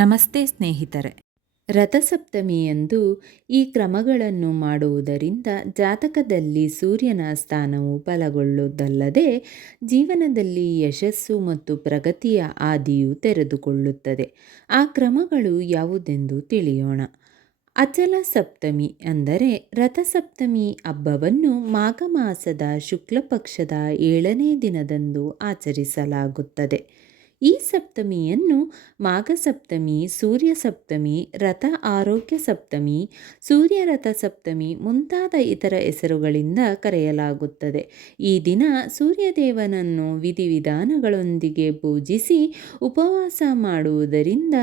ನಮಸ್ತೆ ಸ್ನೇಹಿತರೆ. ರಥಸಪ್ತಮಿಯಂದು ಈ ಕ್ರಮಗಳನ್ನು ಮಾಡುವುದರಿಂದ ಜಾತಕದಲ್ಲಿ ಸೂರ್ಯನ ಸ್ಥಾನವು ಬಲಗೊಳ್ಳುವುದಲ್ಲದೆ ಜೀವನದಲ್ಲಿ ಯಶಸ್ಸು ಮತ್ತು ಪ್ರಗತಿಯ ಆದಿಯು ತೆರೆದುಕೊಳ್ಳುತ್ತದೆ. ಆ ಕ್ರಮಗಳು ಯಾವುದೆಂದು ತಿಳಿಯೋಣ. ಅಚಲ ಸಪ್ತಮಿ ಅಂದರೆ ರಥಸಪ್ತಮಿ ಹಬ್ಬವನ್ನು ಮಾಘ ಮಾಸದ ಶುಕ್ಲ ಪಕ್ಷದ ಏಳನೇ ದಿನದಂದು ಆಚರಿಸಲಾಗುತ್ತದೆ. ಈ ಸಪ್ತಮಿಯನ್ನು ಮಾಘ ಸಪ್ತಮಿ ಸೂರ್ಯ ಸಪ್ತಮಿ ರಥ ಆರೋಗ್ಯ ಸಪ್ತಮಿ ಸೂರ್ಯ ರಥ ಸಪ್ತಮಿ ಮುಂತಾದ ಇತರ ಹೆಸರುಗಳಿಂದ ಕರೆಯಲಾಗುತ್ತದೆ. ಈ ದಿನ ಸೂರ್ಯದೇವನನ್ನು ವಿಧಿವಿಧಾನಗಳೊಂದಿಗೆ ಪೂಜಿಸಿ ಉಪವಾಸ ಮಾಡುವುದರಿಂದ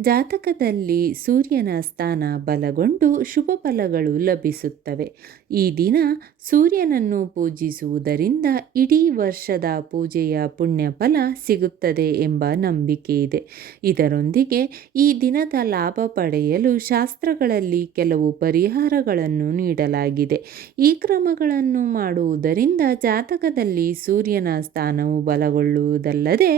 ಜಾತಕದಲ್ಲಿ ಸೂರ್ಯನ ಸ್ಥಾನ ಬಲಗೊಂಡು ಶುಭ ಫಲಗಳು ಲಭಿಸುತ್ತವೆ. ಈ ದಿನ ಸೂರ್ಯನನ್ನು ಪೂಜಿಸುವುದರಿಂದ ಇಡೀ ವರ್ಷದ ಪೂಜೆಯ ಪುಣ್ಯ ಫಲ ಸಿಗುತ್ತದೆ ಎಂಬ ನಂಬಿಕೆ ಇದೆ. ಇದರೊಂದಿಗೆ ಈ ದಿನದ ಲಾಭ ಪಡೆಯಲು ಶಾಸ್ತ್ರಗಳಲ್ಲಿ ಕೆಲವು ಪರಿಹಾರಗಳನ್ನು ನೀಡಲಾಗಿದೆ. ಈ ಕ್ರಮಗಳನ್ನು ಮಾಡುವುದರಿಂದ ಜಾತಕದಲ್ಲಿ ಸೂರ್ಯನ ಸ್ಥಾನವು ಬಲಗೊಳ್ಳುವುದಲ್ಲದೆ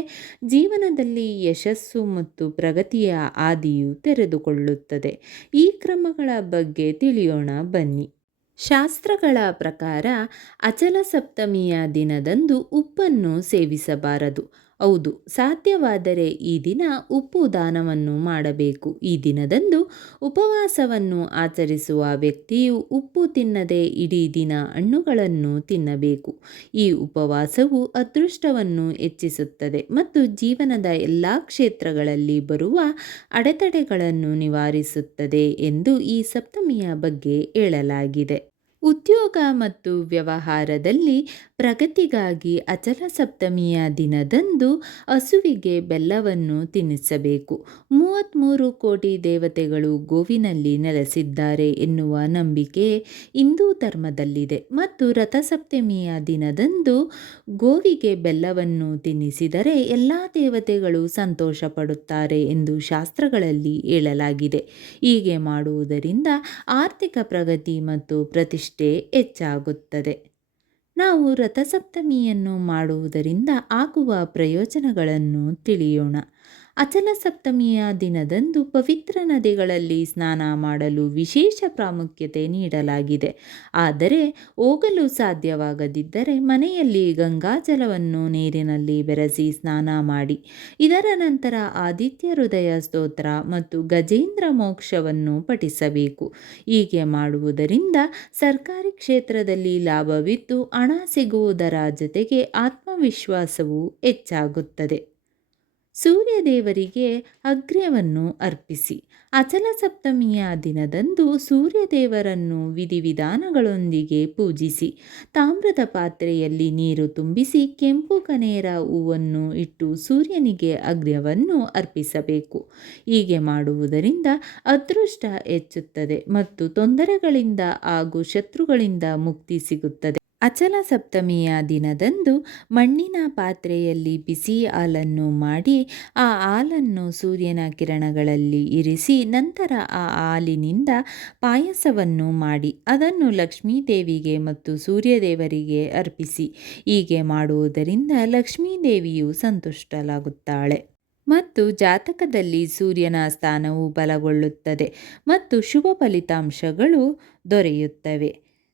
ಜೀವನದಲ್ಲಿ ಯಶಸ್ಸು ಮತ್ತು ಪ್ರಗತಿಯ ಆದಿಯು ತೆರೆದುಕೊಳ್ಳುತ್ತದೆ. ಈ ಕ್ರಮಗಳ ಬಗ್ಗೆ ತಿಳಿಯೋಣ, ಬನ್ನಿ. ಶಾಸ್ತ್ರಗಳ ಪ್ರಕಾರ ಅಚಲ ಸಪ್ತಮಿಯ ದಿನದಂದು ಉಪ್ಪನ್ನು ಸೇವಿಸಬಾರದು. ಹೌದು, ಸಾಧ್ಯವಾದರೆ ಈ ದಿನ ಉಪ್ಪು ದಾನವನ್ನು ಮಾಡಬೇಕು. ಈ ದಿನದಂದು ಉಪವಾಸವನ್ನು ಆಚರಿಸುವ ವ್ಯಕ್ತಿಯು ಉಪ್ಪು ತಿನ್ನದೆ ಇಡೀ ದಿನ ಹಣ್ಣುಗಳನ್ನು ತಿನ್ನಬೇಕು. ಈ ಉಪವಾಸವು ಅದೃಷ್ಟವನ್ನು ಹೆಚ್ಚಿಸುತ್ತದೆ ಮತ್ತು ಜೀವನದ ಎಲ್ಲ ಕ್ಷೇತ್ರಗಳಲ್ಲಿ ಬರುವ ಅಡೆತಡೆಗಳನ್ನು ನಿವಾರಿಸುತ್ತದೆ ಎಂದು ಈ ಸಪ್ತಮಿಯ ಬಗ್ಗೆ ಹೇಳಲಾಗಿದೆ. ಉದ್ಯೋಗ ಮತ್ತು ವ್ಯವಹಾರದಲ್ಲಿ ಪ್ರಗತಿಗಾಗಿ ಅಚಲ ಸಪ್ತಮಿಯ ದಿನದಂದು ಹಸುವಿಗೆ ಬೆಲ್ಲವನ್ನು ತಿನ್ನಿಸಬೇಕು. ಮೂವತ್ತ್ಮೂರು ಕೋಟಿ ದೇವತೆಗಳು ಗೋವಿನಲ್ಲಿ ನೆಲೆಸಿದ್ದಾರೆ ಎನ್ನುವ ನಂಬಿಕೆ ಹಿಂದೂ ಧರ್ಮದಲ್ಲಿದೆ. ಮತ್ತು ರಥಸಪ್ತಮಿಯ ದಿನದಂದು ಗೋವಿಗೆ ಬೆಲ್ಲವನ್ನು ತಿನ್ನಿಸಿದರೆ ಎಲ್ಲ ದೇವತೆಗಳು ಸಂತೋಷ ಪಡುತ್ತಾರೆ ಎಂದು ಶಾಸ್ತ್ರಗಳಲ್ಲಿ ಹೇಳಲಾಗಿದೆ. ಹೀಗೆ ಮಾಡುವುದರಿಂದ ಆರ್ಥಿಕ ಪ್ರಗತಿ ಮತ್ತು ಪ್ರತಿಷ್ಠೆ ಹೆಚ್ಚಾಗುತ್ತದೆ. ನಾವು ರಥಸಪ್ತಮಿಯನ್ನು ಮಾಡುವುದರಿಂದ ಆಗುವ ಪ್ರಯೋಜನಗಳನ್ನು ತಿಳಿಯೋಣ. ಅಚಲ ಸಪ್ತಮಿಯ ದಿನದಂದು ಪವಿತ್ರ ನದಿಗಳಲ್ಲಿ ಸ್ನಾನ ಮಾಡಲು ವಿಶೇಷ ಪ್ರಾಮುಖ್ಯತೆ ನೀಡಲಾಗಿದೆ. ಆದರೆ ಹೋಗಲು ಸಾಧ್ಯವಾಗದಿದ್ದರೆ ಮನೆಯಲ್ಲಿ ಗಂಗಾಜಲವನ್ನು ನೀರಿನಲ್ಲಿ ಬೆರೆಸಿ ಸ್ನಾನ ಮಾಡಿ. ಇದರ ನಂತರ ಆದಿತ್ಯ ಹೃದಯ ಸ್ತೋತ್ರ ಮತ್ತು ಗಜೇಂದ್ರ ಮೋಕ್ಷವನ್ನು ಪಠಿಸಬೇಕು. ಹೀಗೆ ಮಾಡುವುದರಿಂದ ಸರ್ಕಾರಿ ಕ್ಷೇತ್ರದಲ್ಲಿ ಲಾಭವಿದ್ದು ಹಣ ಸಿಗುವುದರ ಜೊತೆಗೆ ಆತ್ಮವಿಶ್ವಾಸವು ಹೆಚ್ಚಾಗುತ್ತದೆ. ಸೂರ್ಯದೇವರಿಗೆ ಅಗ್ರ್ಯವನ್ನು ಅರ್ಪಿಸಿ. ಅಚಲ ಸಪ್ತಮಿಯ ದಿನದಂದು ಸೂರ್ಯದೇವರನ್ನು ವಿಧಿವಿಧಾನಗಳೊಂದಿಗೆ ಪೂಜಿಸಿ. ತಾಮ್ರದ ಪಾತ್ರೆಯಲ್ಲಿ ನೀರು ತುಂಬಿಸಿ ಕೆಂಪು ಕನೇರ ಹೂವನ್ನು ಇಟ್ಟು ಸೂರ್ಯನಿಗೆ ಅಗ್ರ್ಯವನ್ನು ಅರ್ಪಿಸಬೇಕು. ಹೀಗೆ ಮಾಡುವುದರಿಂದ ಅದೃಷ್ಟ ಹೆಚ್ಚುತ್ತದೆ ಮತ್ತು ತೊಂದರೆಗಳಿಂದ ಹಾಗೂ ಶತ್ರುಗಳಿಂದ ಮುಕ್ತಿ ಸಿಗುತ್ತದೆ. ಅಚಲ ಸಪ್ತಮಿಯ ದಿನದಂದು ಮಣ್ಣಿನ ಪಾತ್ರೆಯಲ್ಲಿ ಬಿಸಿ ಹಾಲನ್ನು ಮಾಡಿ ಆ ಹಾಲನ್ನು ಸೂರ್ಯನ ಕಿರಣಗಳಲ್ಲಿ ಇರಿಸಿ ನಂತರ ಆ ಹಾಲಿನಿಂದ ಪಾಯಸವನ್ನು ಮಾಡಿ ಅದನ್ನು ಲಕ್ಷ್ಮೀದೇವಿಗೆ ಮತ್ತು ಸೂರ್ಯದೇವರಿಗೆ ಅರ್ಪಿಸಿ. ಹೀಗೆ ಮಾಡುವುದರಿಂದ ಲಕ್ಷ್ಮೀದೇವಿಯು ಸಂತುಷ್ಟಲಾಗುತ್ತಾಳೆ ಮತ್ತು ಜಾತಕದಲ್ಲಿ ಸೂರ್ಯನ ಸ್ಥಾನವು ಬಲಗೊಳ್ಳುತ್ತದೆ ಮತ್ತು ಶುಭ ಫಲಿತಾಂಶಗಳು ದೊರೆಯುತ್ತವೆ.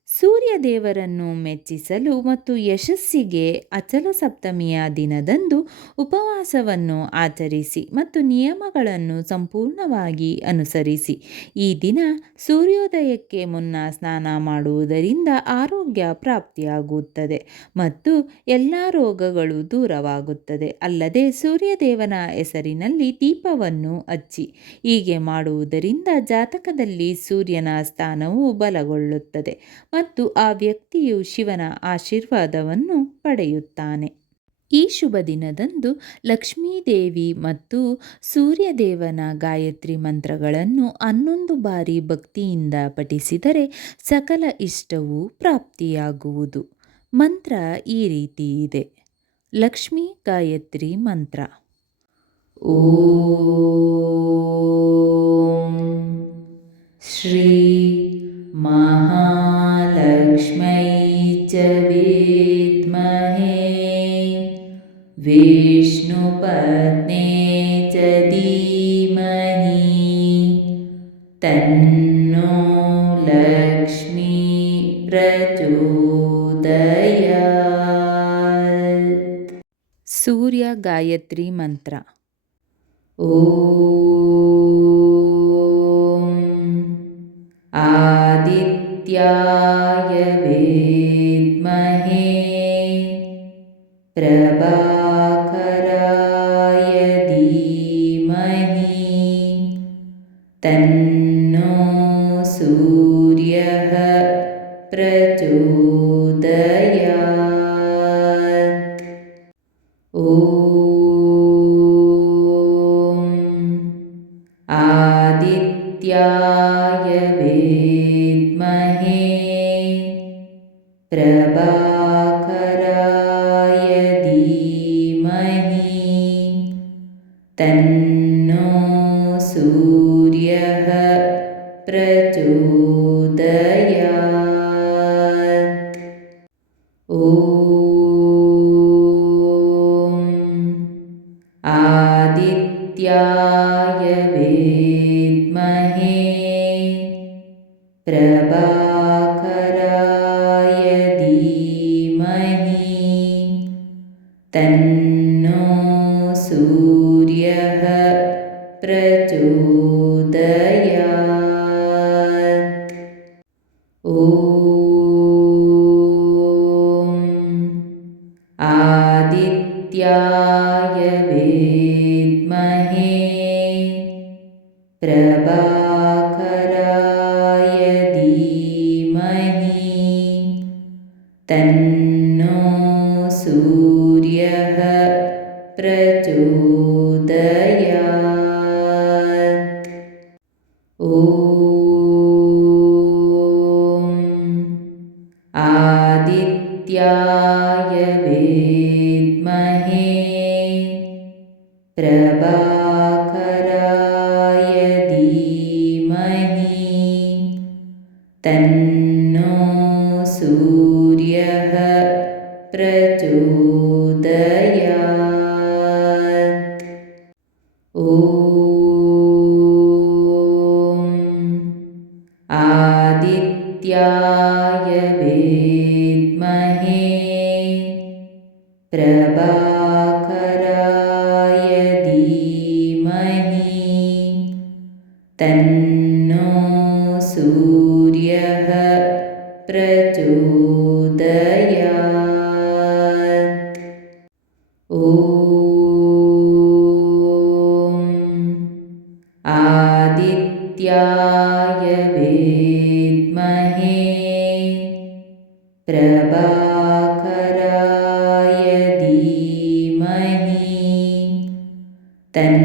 ಸೂರ್ಯದೇವರನ್ನು ಮೆಚ್ಚಿಸಲು ಮತ್ತು ಯಶಸ್ಸಿಗೆ ಅಚಲ ಸಪ್ತಮಿಯ ದಿನದಂದು ಉಪವಾಸವನ್ನು ಆಚರಿಸಿ ಮತ್ತು ನಿಯಮಗಳನ್ನು ಸಂಪೂರ್ಣವಾಗಿ ಅನುಸರಿಸಿ. ಈ ದಿನ ಸೂರ್ಯೋದಯಕ್ಕೆ ಮುನ್ನ ಸ್ನಾನ ಮಾಡುವುದರಿಂದ ಆರೋಗ್ಯ ಪ್ರಾಪ್ತಿಯಾಗುತ್ತದೆ ಮತ್ತು ಎಲ್ಲ ರೋಗಗಳು ದೂರವಾಗುತ್ತದೆ. ಅಲ್ಲದೆ ಸೂರ್ಯದೇವನ ಹೆಸರಿನಲ್ಲಿ ದೀಪವನ್ನು ಹಚ್ಚಿ, ಹೀಗೆ ಮಾಡುವುದರಿಂದ ಜಾತಕದಲ್ಲಿ ಸೂರ್ಯನ ಸ್ಥಾನವು ಬಲಗೊಳ್ಳುತ್ತದೆ ಮತ್ತು ಆ ವ್ಯಕ್ತಿಯು ಶಿವನ ಆಶೀರ್ವಾದವನ್ನು ಪಡೆಯುತ್ತಾನೆ. ಈ ಶುಭ ದಿನದಂದು ಲಕ್ಷ್ಮೀದೇವಿ ಮತ್ತು ಸೂರ್ಯದೇವನ ಗಾಯತ್ರಿ ಮಂತ್ರಗಳನ್ನು ಹನ್ನೊಂದು ಬಾರಿ ಭಕ್ತಿಯಿಂದ ಪಠಿಸಿದರೆ ಸಕಲ ಇಷ್ಟವು ಪ್ರಾಪ್ತಿಯಾಗುವುದು. ಮಂತ್ರ ಈ ರೀತಿ ಇದೆ. ಲಕ್ಷ್ಮೀ ಗಾಯತ್ರಿ ಮಂತ್ರ. ಓ ಶ್ರೀ ಮಹಾ विष्णुपत्ने च धीमहि। तन्नो लक्ष्मी प्रचोदयात्। सूर्यगायत्रीमन्त्रा ॐ आदित्यायवेद्महे प्रभा तन्नो सूर्यः प्रचोदयात्। ॐ आदित्याय विद्महे प्रभाकराय धीमहि। तन् आदित्याय विद्महे प्रभाकराय धीमहि तन्नो सूर्यः प्रचोदयात् प्रभाकराय धीमहि। तन्नो सूर्यः प्रचोदयात्। ॐ तन्नो सूर्यः प्रचोदयात्। ॐ आदित्याय विद्महे प्रभाकराय प्रचोदयात् ॐ आदित्याय विद्महे प्रभाकराय धीमहि। तन्नो